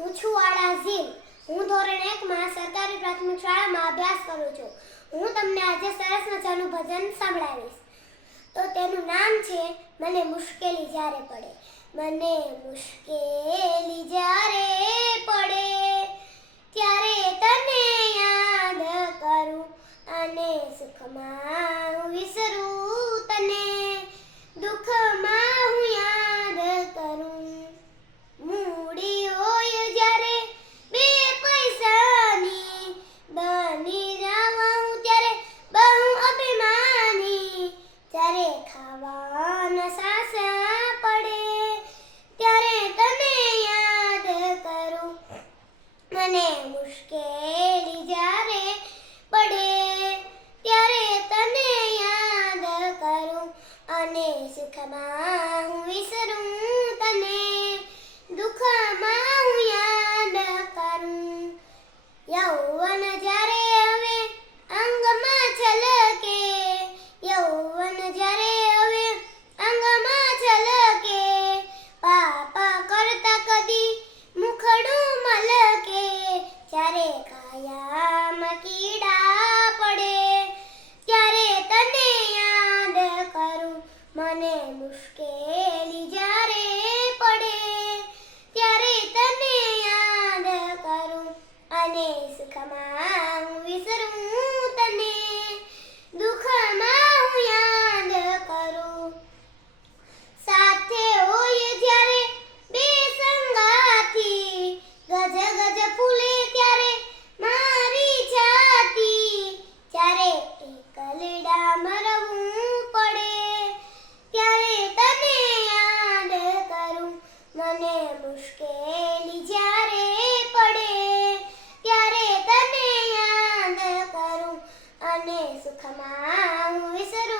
હું છું આળાઝીમ હું ધોરણ એકમાં સરકારી પ્રાથમિક શાળામાં અભ્યાસ કરું છું. હું તમને આજે સરસ મજાનું ભજન સંભળાવીશ. તો તેનું નામ છે, મને મુશ્કેલી જ્યારે પડે. મને મુશ્કેલી જ્યારે પડે, ત્યારે તને યાદ કરું. અને સુખમાં મને મુશ્કેલી જ્યારે પડે ત્યારે તને યાદ કરું અને સુખમાં Okay. ಸುಖಮಾವು ಹೆಸರು